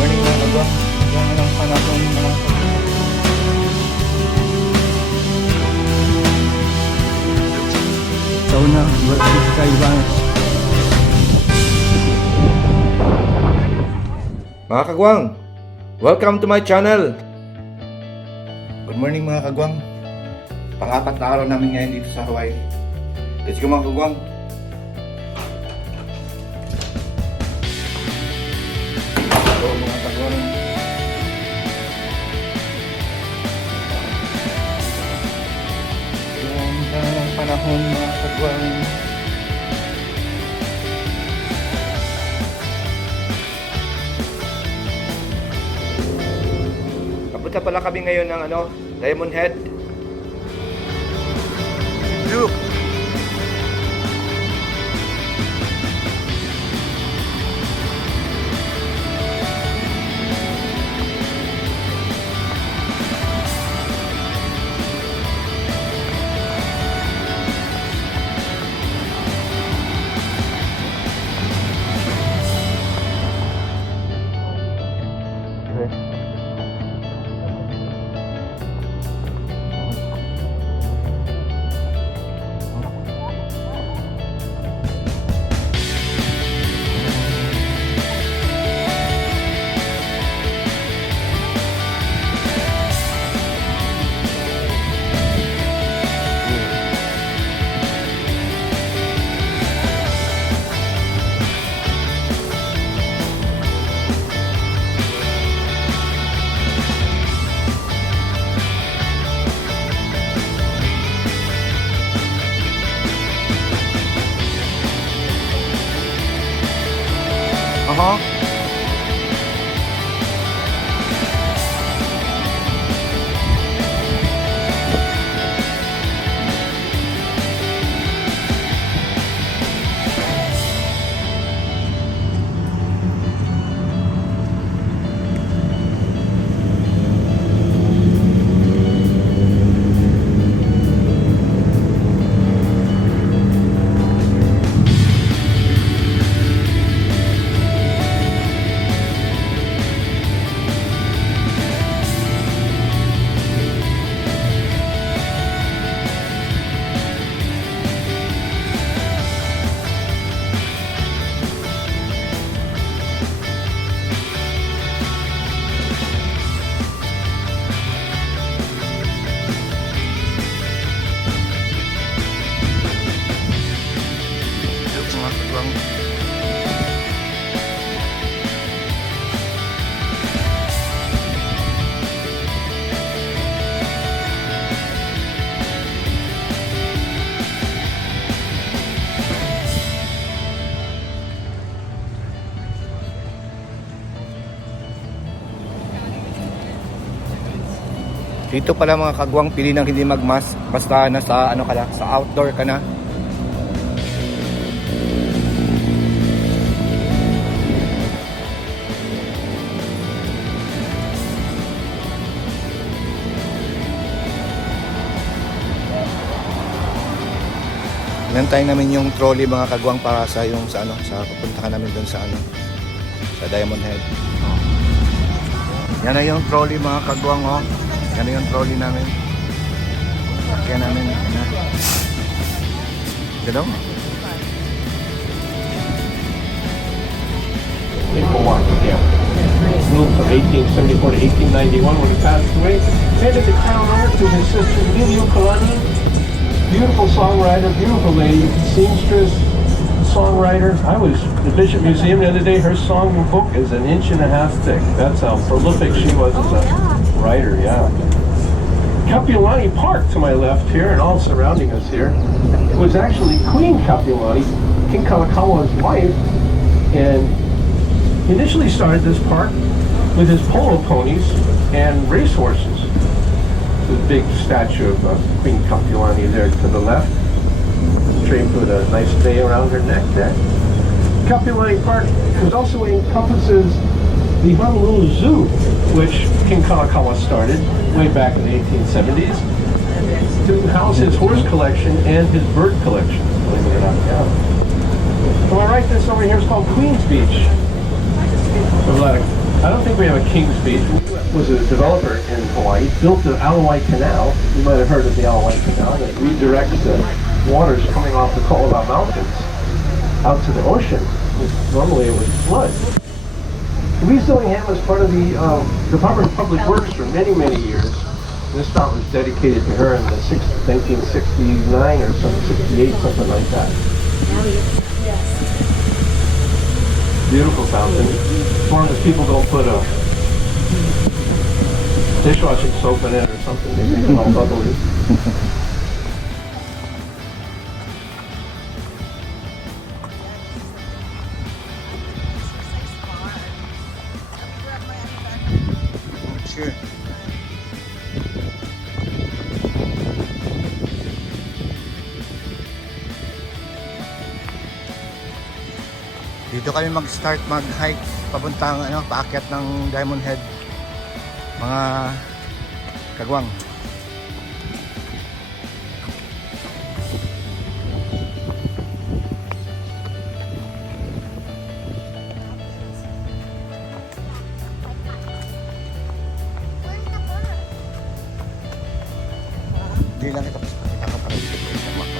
Morning mga kagwang. Yan ang panahon mga kagwang. Sauna, versus Taiwan. Mga kagwang, welcome to my channel. Good morning mga kagwang. Pang-apat na araw namin ngayon dito sa Hawaii. Let's go mga kagwang. So mga kagwang, ganda ng panahon mga kagwang. Papunta pala kami ngayon ng Diamond Head. Look! Dito pala mga kagwang, pili ng hindi magmask basta nasa sa outdoor ka na. Inantayin namin yung trolley mga kagwang para sa pupunta ka namin doon sa Diamond Head. Yan na yung trolley mga kagwang Yan na yung trolley namin. Kaya namin gano'n. Ruled from 1874 to 1891 when he passed away. Handed the crown over to his sister Liliu Kalani. Beautiful songwriter, beautiful lady, seamstress, songwriter. I was at the Bishop Museum the other day. Her song book is 1.5 inches thick. That's how prolific she was as a writer, yeah. Kapiolani Park to my left here and all surrounding us here was actually Queen Kapiolani, King Kalakawa's wife, and he initially started this park with his polo ponies and racehorses. The big statue of Queen Kapiolani there to the left, draped with a nice bay around her neck there. Kapiolani Park also encompasses the Honolulu Zoo, which King Kalakaua started way back in the 1870s to house his horse collection and his bird collection, believe it or not. Yeah. To my right, this over here is called Queens Beach. I don't think we have a King's Beach. Was a developer in Hawaii, built the Alawai Canal. You might have heard of the Alawai Canal that redirects the waters coming off the Kolaba Mountains out to the ocean. Normally it would flood. Louise Dillingham was part of the Department of Public Works for many, many years. This fountain was dedicated to her in the 1969 or something, 68, something like that. Beautiful fountain. As long as people don't put a dishwashing soap in it or something, they make it all bubbly. Sure. Dito kami mag-start mag-hike papuntang paakyat ng Diamond Head. Mga kagwang. Hindi lang kita nakaparating sa mga.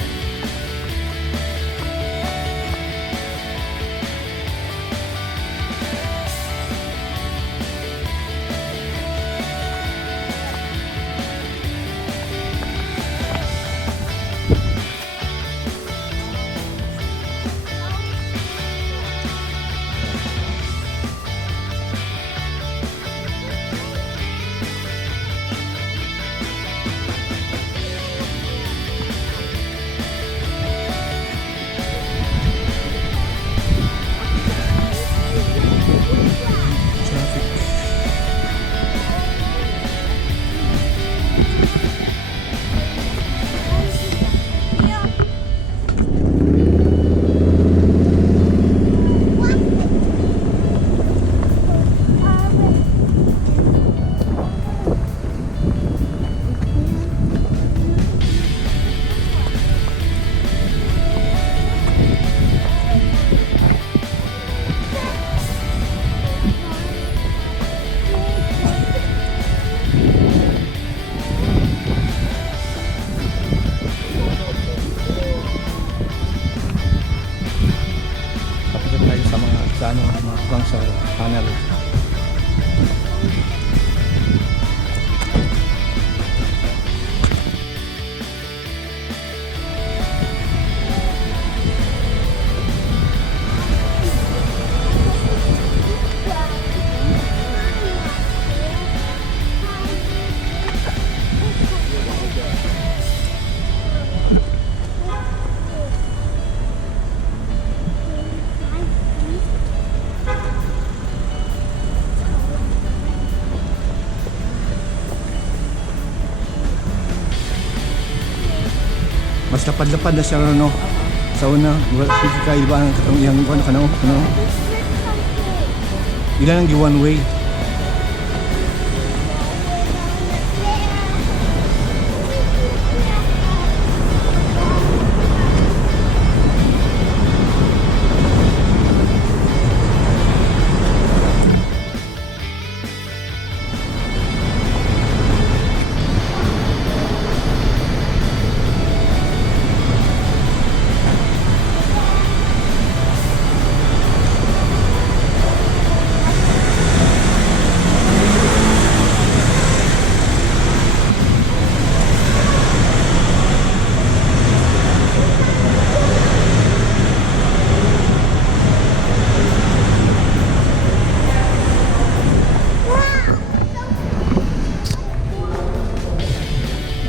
Sa tunnel. Mas lapad-lapad na siya no. Sa una, sige kayo ba ang katong iyang ano? Ilan ang one way?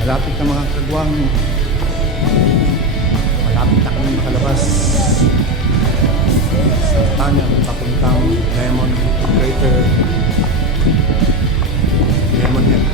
Malapit na mga kagwang. Malapit na kami makalabas sa tunnel papuntang Diamond Crater, Diamond Head.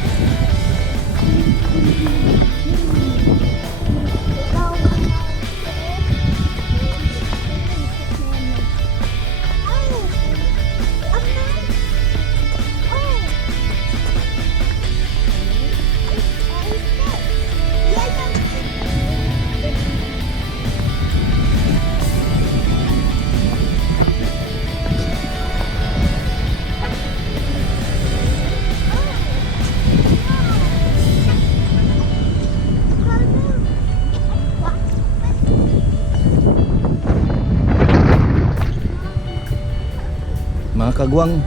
kagwang.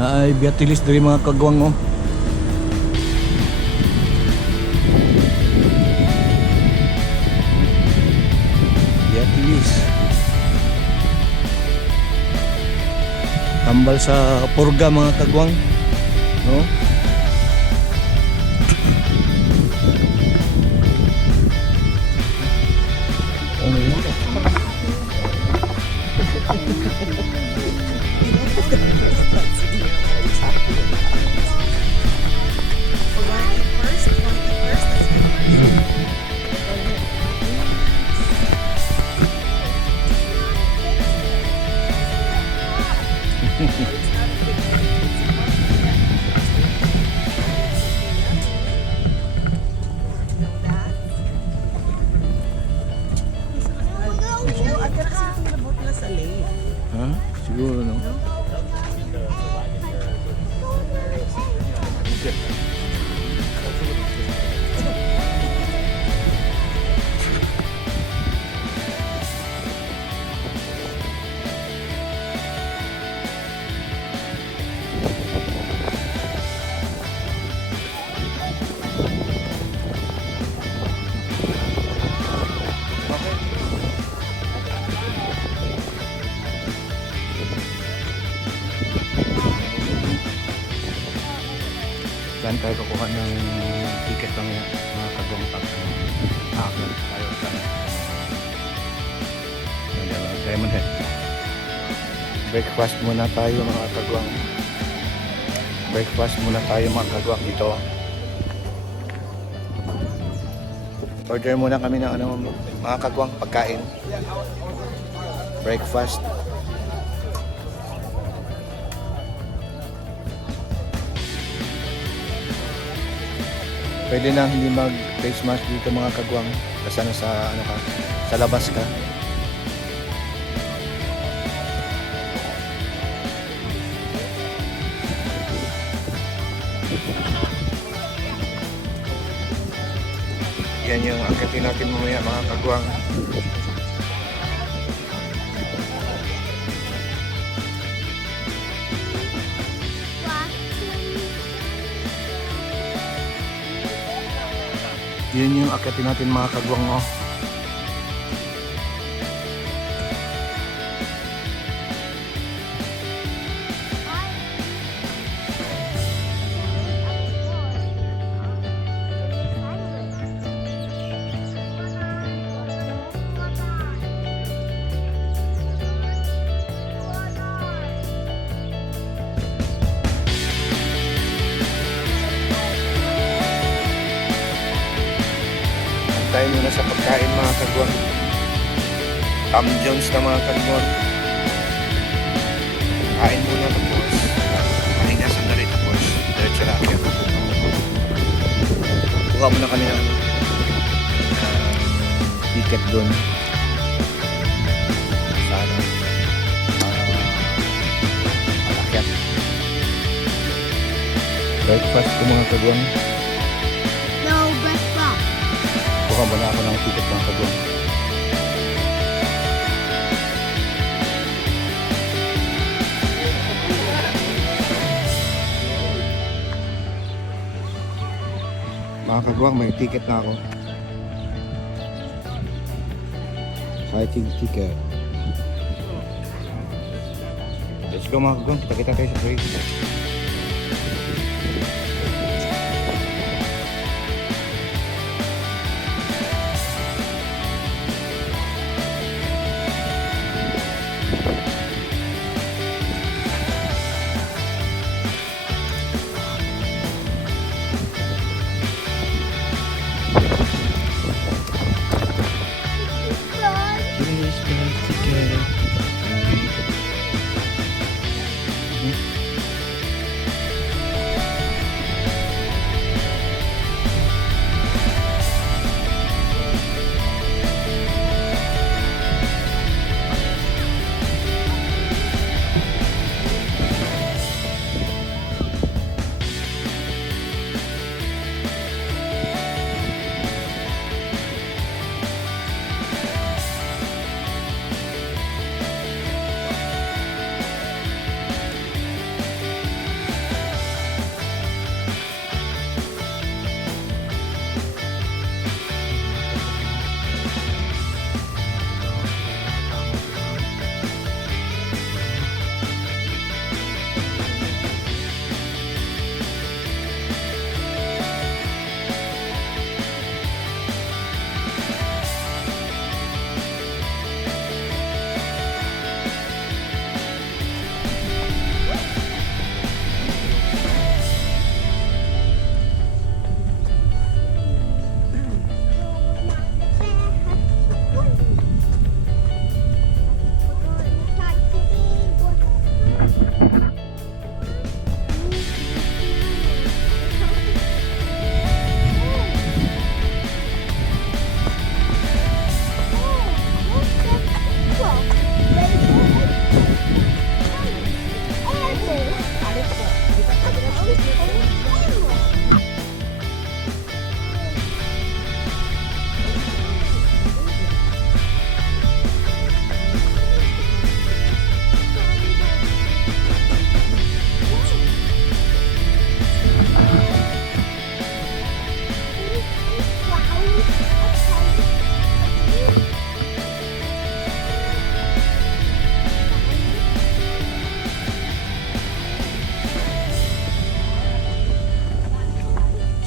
Na ay biatilis diri mga kagwang oh. Biatilis. Tambal sa purga mga kagwang, no? Ano yun? Ha? Siguro no? Saan tayo kukuha ng ticket ng mga kagwang pag akit tayo sa Diamond Head. Breakfast muna tayo mga kagwang. Breakfast muna tayo mga kagwang dito. Order muna kami ng ano, mga kagwang pagkain. Breakfast. Pwede na hindi mag face mask dito mga kagwang. Basta na sa ano ka, sa labas ka. Yan yung angkatin natin mamaya mga kagwang. Yan yung akitin natin mga kagwang oh. Tayo muna sa pagkain mga kagwang. Tom Jones na mga kagwang. Kain muna tapos pahinga sandali tapos diretso na akyat. Kuha muna kami ng ticket doon sa ano alakyat. Breakfast ko mga kagwang. Kuha muna ako ng ticket mga kagwang. Mga kagwang, may ticket na ako. Hiking ticket. Let's go mga kagwang, kita-kita tayo sa trail.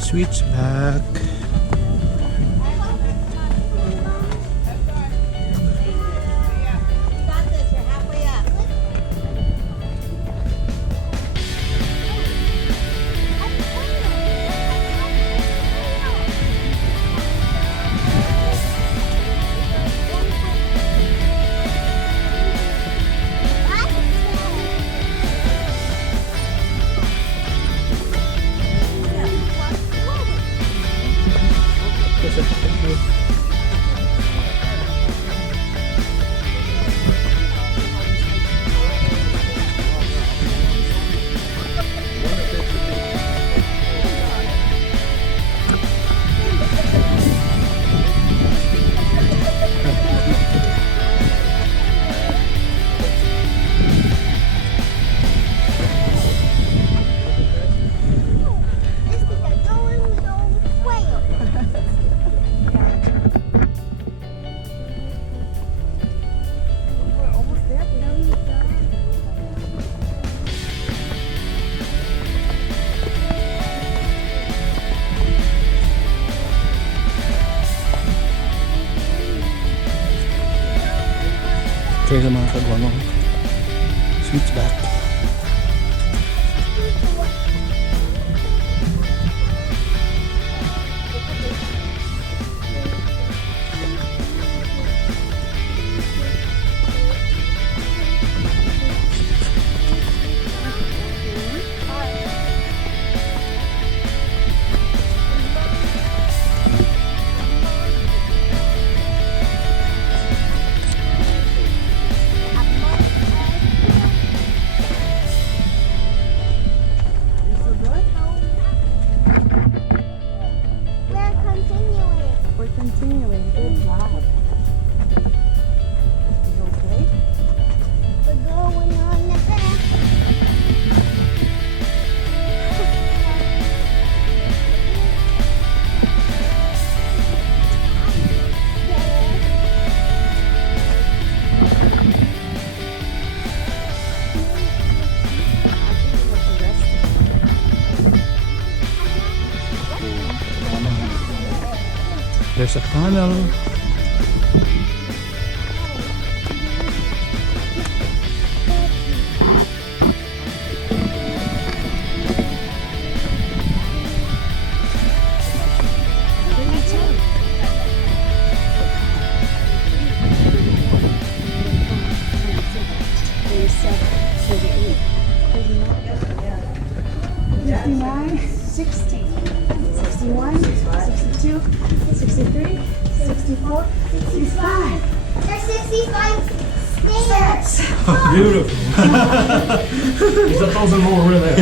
Switch back. Got this. You're halfway up. Kaya sa mga kagwang, switch back. We're continuing. Good job. You okay? We're going on the back. There's a funnel. There's 65 stairs. Beautiful. There's 1,000 more over there.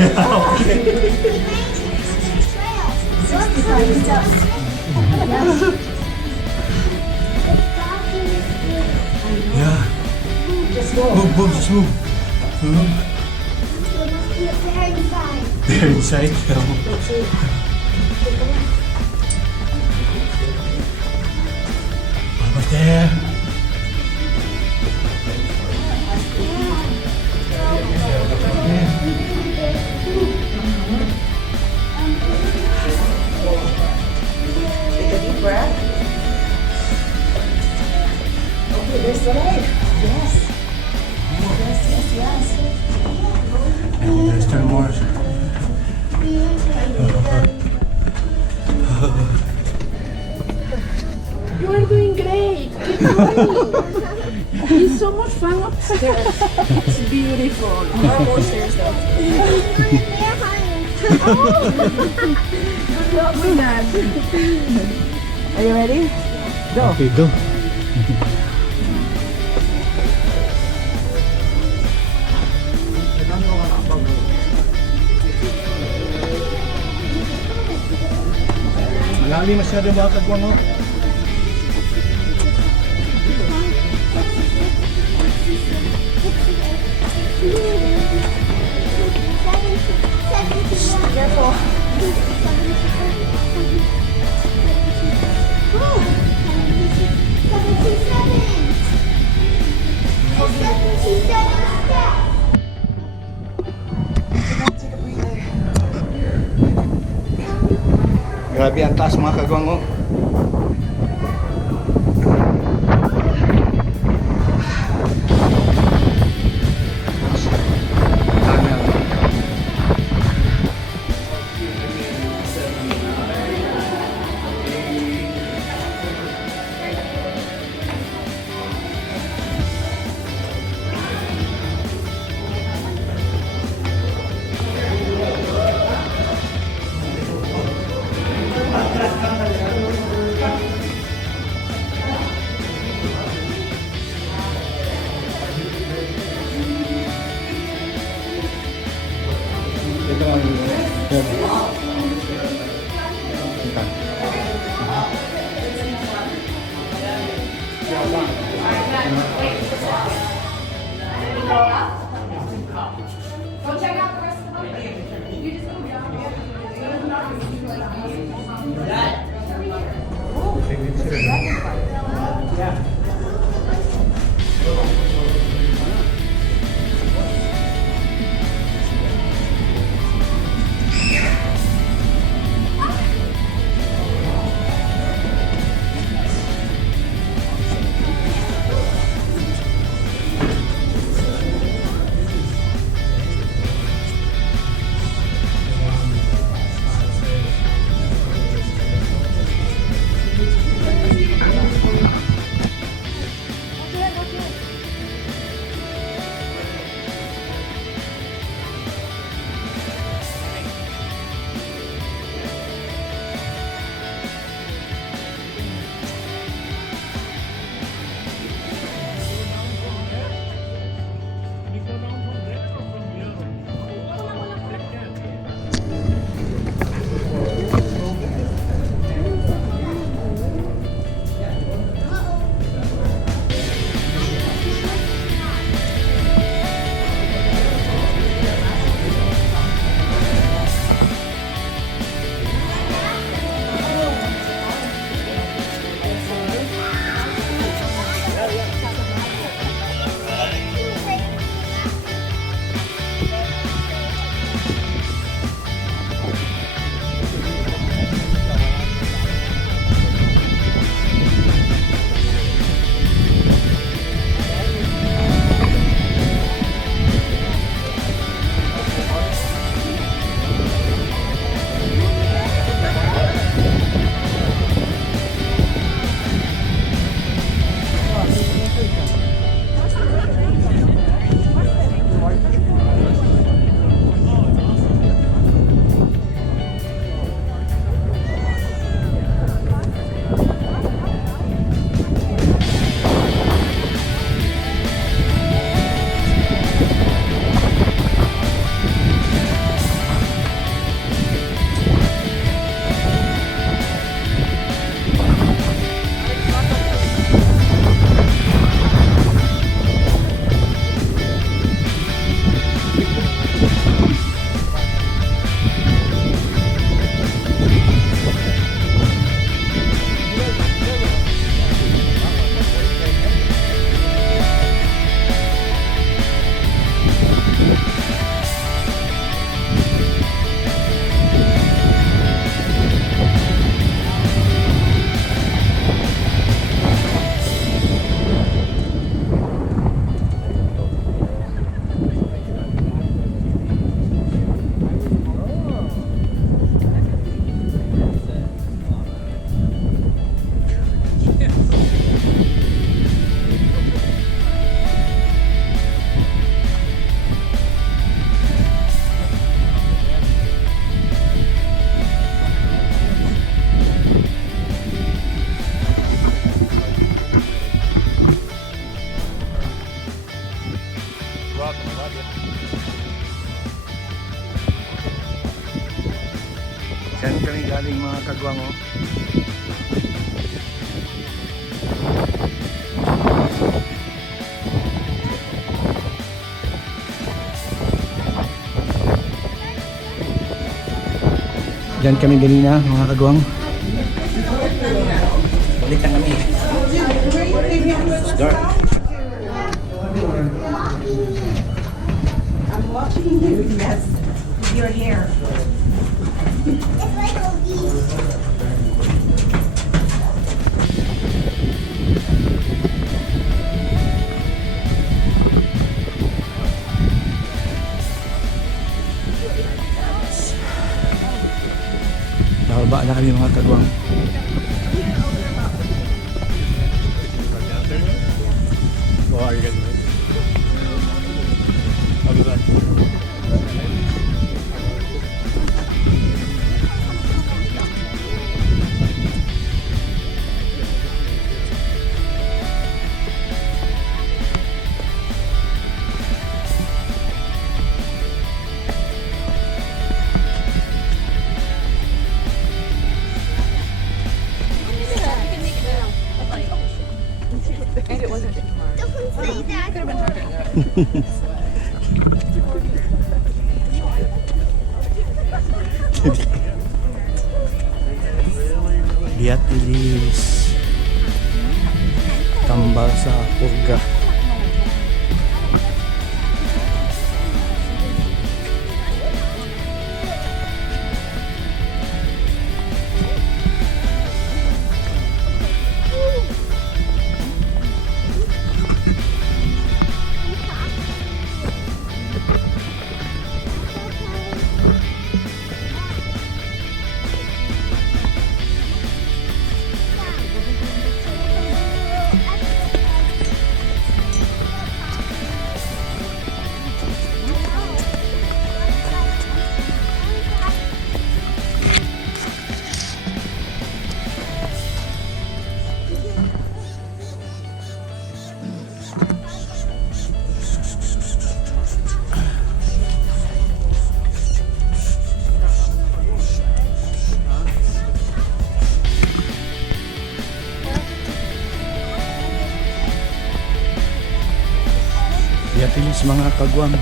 Yeah. Move, move, just move. They're inside. Almost there. Take a deep breath. Okay, there's the light. Yes. Yes, yes, yes. And there's 10 more. You are doing great. Keep going. It's so much fun upstairs. It's beautiful. No more stairs though. Good luck with that. Are you ready? Go. Okay, go. Malalim masyado mga kagwang mo. Careful. Take a breather. Grabe ang taas mga kagwang oh. Ito ang Saan kami galing mga kagwang oh. Diyan kami ganina mga kagwang. Balik na kami. It's dark. I'm watching you, yes, with your hair. It's like a leaf. Nakababa na kami mga kagwang. Oh, are you guys good? I'll be back. Don't say that. Biatilis. Tambal sa purga. Biatilis mga kagwang.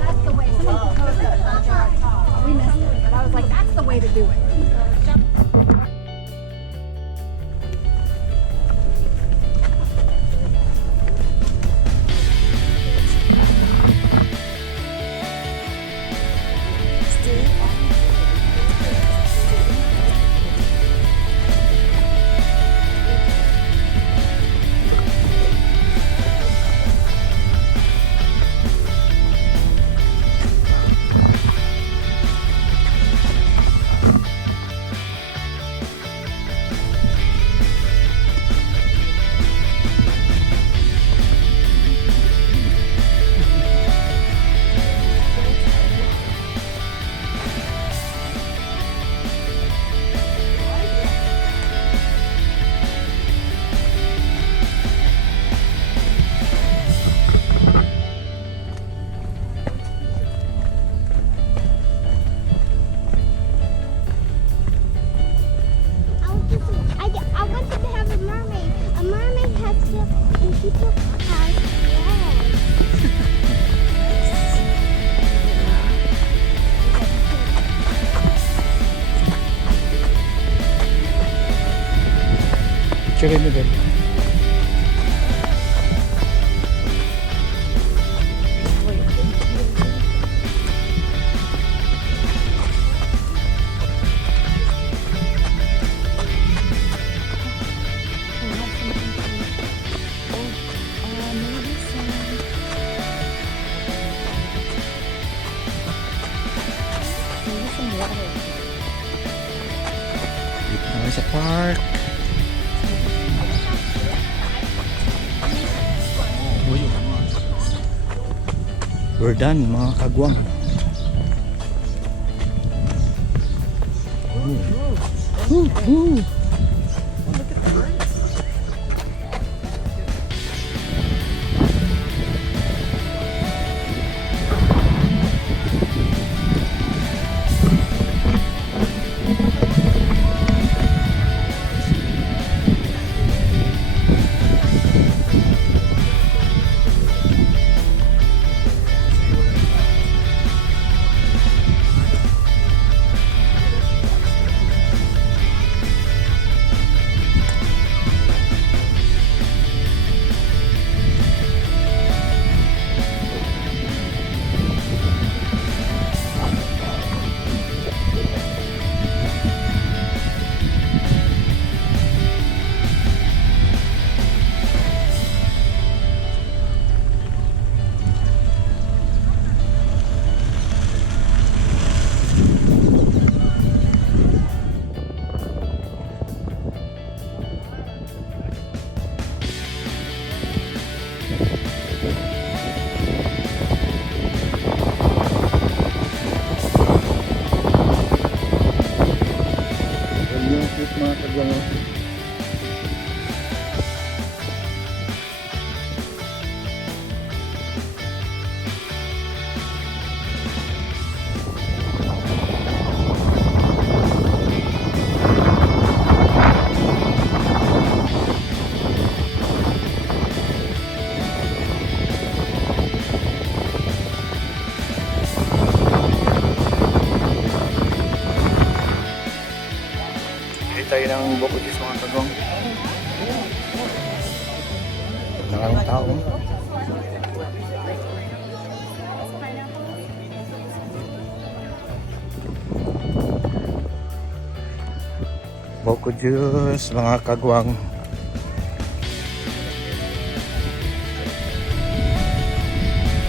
That's the way. Someone proposed it. We missed it, but I was like, that's the way to do it. I wanted to have a mermaid. A mermaid has gills and people have legs. Picture mo din. Dito naman sa park. We're done mga kagwang. ng Boko Juice mga kagwang. Maraming tao. Boko Juice mga kagwang.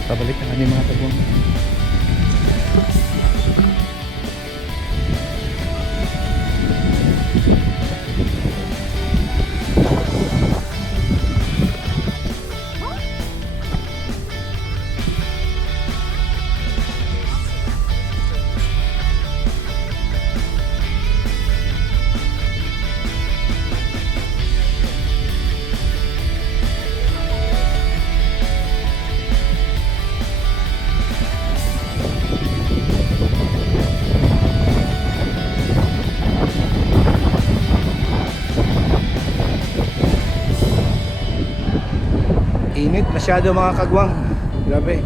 Pabalik na kami mga kagwang. Init masyado mga kagwang. Grabe.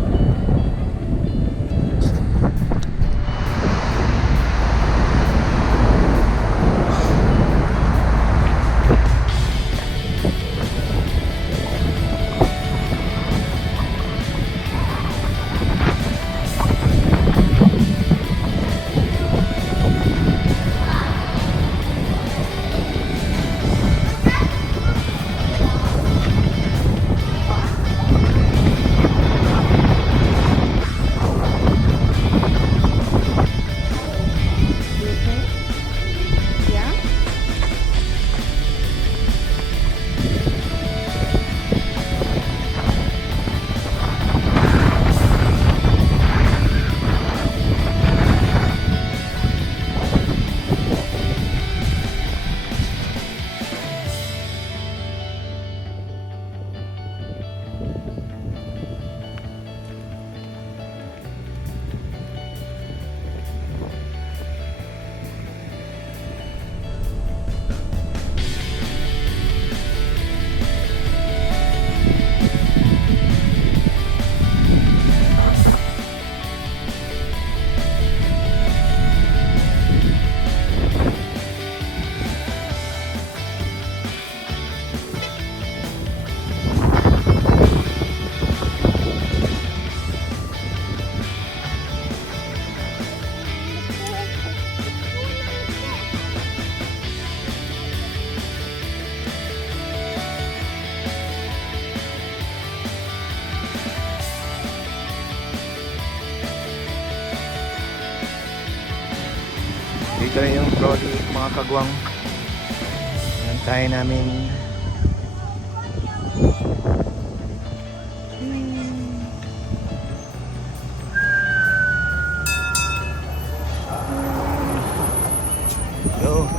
Yeah? Dito rin yung trolley mga kagwang. Nantayin namin. Go.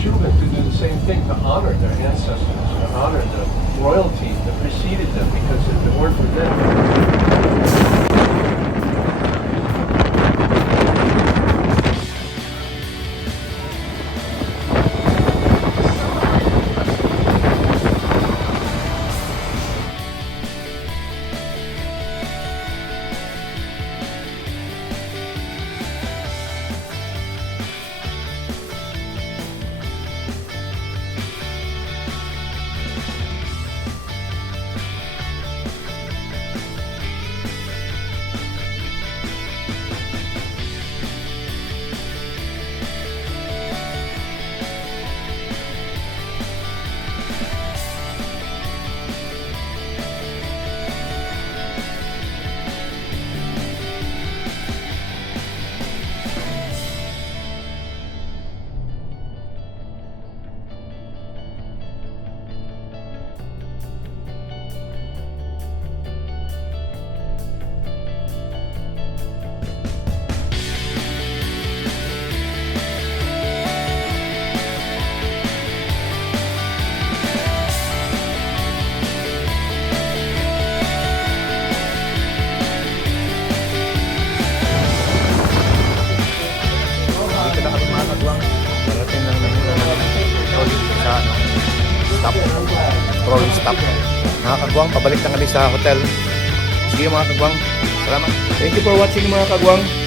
children to do the same thing, to honor their ancestors, to honor the royalty that preceded them, because if it weren't for them, stop. Trolley stop. Mga kagwang, pabalik na kami sa hotel. Sige mga kagwang. Salamat. Thank you for watching mga kagwang.